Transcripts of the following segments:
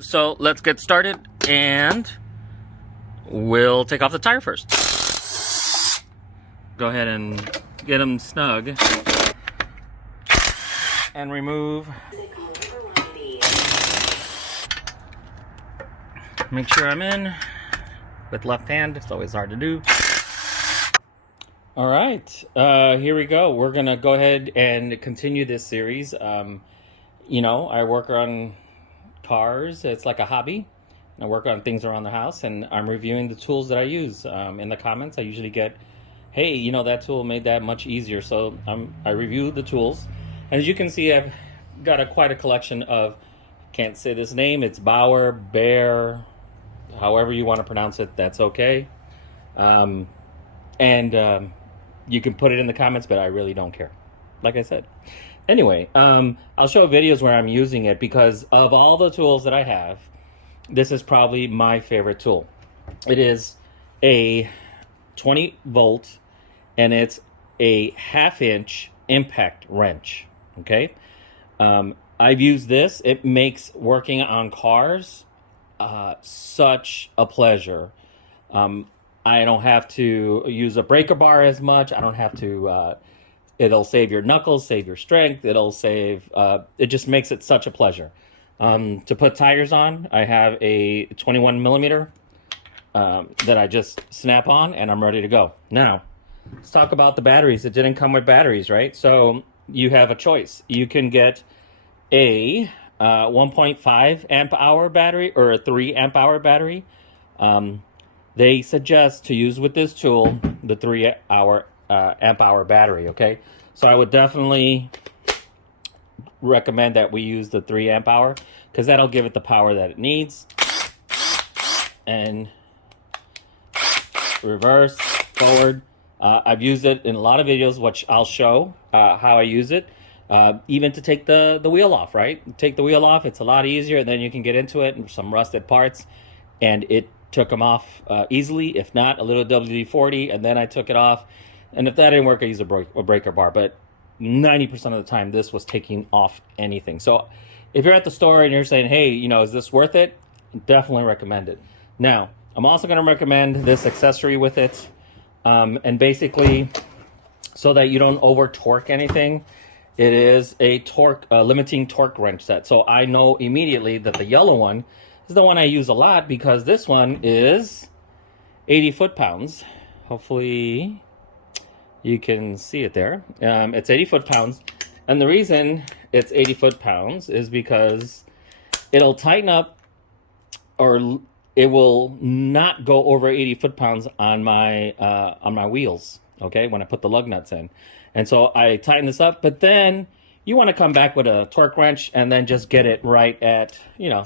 So let's get started, and we'll take off the tire first. Go ahead and get them snug and remove. Make sure I'm in with left hand. It's always hard to do. All right, here we go. We're gonna go ahead and continue this series. You know, I work on cars. It's like a hobby. I work on things around the house, and I'm reviewing the tools that I use. In the comments, I usually get, hey, you know, that tool made that much easier. So I review the tools. And as you can see, I've got quite a collection of, can't say this name, it's Bauer, however you want to pronounce it, that's okay. You can put it in the comments, but I really don't care, like I said. Anyway, I'll show videos where I'm using it, because of all the tools that I have, this is probably my favorite tool. It is a 20 volt, and it's a 1/2 inch impact wrench, okay? I've used this. It makes working on cars such a pleasure. I don't have to use a breaker bar as much. I don't have to, it'll save your knuckles, save your strength. It'll save, it just makes it such a pleasure. To put tires on, I have a 21 millimeter that I just snap on, and I'm ready to go. Now, let's talk about the batteries. It didn't come with batteries, right? So you have a choice. You can get a 1.5 amp hour battery or a 3 amp hour battery. They suggest to use with this tool the 3 amp hour battery, okay? So I would definitely recommend that we use the 3 amp hour, because that'll give it the power that it needs. And reverse, forward. I've used it in a lot of videos, which I'll show how I use it. Even to take the wheel off, right? Take the wheel off, it's a lot easier, and then you can get into it and some rusted parts, and it took them off easily. If not, a little WD-40, and then I took it off. And if that didn't work, I use a breaker bar, but 90% of the time this was taking off anything. So if you're at the store and you're saying, hey, you know, is this worth it? Definitely recommend it. Now, I'm also going to recommend this accessory with it. And basically, so that you don't over torque anything, it is a limiting torque wrench set. So I know immediately that the yellow one is the one I use a lot, because this one is 80 foot-pounds. Hopefully you can see it there. It's 80 foot-pounds. And the reason it's 80 foot-pounds is because it'll tighten up, or it will not go over 80 foot-pounds on my wheels, okay, when I put the lug nuts in. And so I tighten this up, but then you want to come back with a torque wrench and then just get it right at, you know,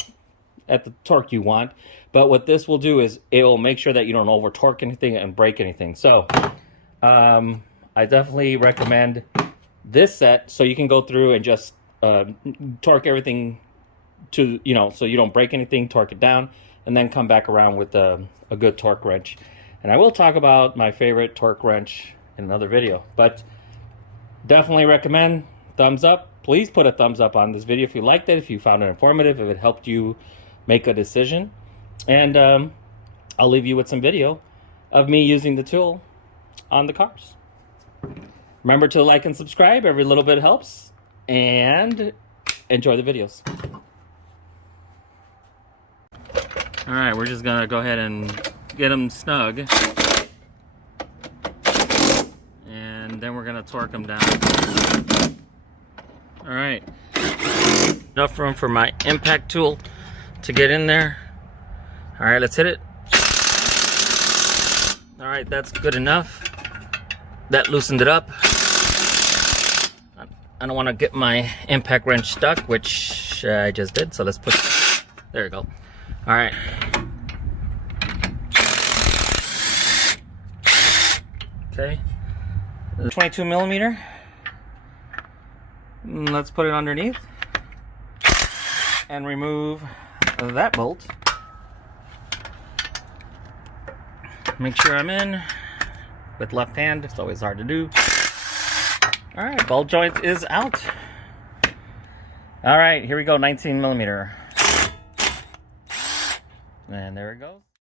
at the torque you want. But what this will do is it will make sure that you don't over torque anything and break anything. So I definitely recommend this set, so you can go through and just torque everything to, you know, so you don't break anything, torque it down, and then come back around with a good torque wrench. And I will talk about my favorite torque wrench in another video, but definitely recommend. Thumbs up. Please put a thumbs up on this video if you liked it, if you found it informative, if it helped you make a decision. And I'll leave you with some video of me using the tool on the cars. Remember to like and subscribe. Every little bit helps. And enjoy the videos. All right, we're just gonna go ahead and get them snug, and then we're gonna torque them down. All right, enough room for my impact tool to get in there. All right, let's hit it. All right, that's good enough. That loosened it up. I don't want to get my impact wrench stuck, which I just did, so let's push. There we go. All right. Okay. 22 millimeter. Let's put it underneath and remove that bolt. Make sure I'm in with left hand. It's always hard to do. All right, ball joint is out. All right, here we go, 19 millimeter. And there it goes.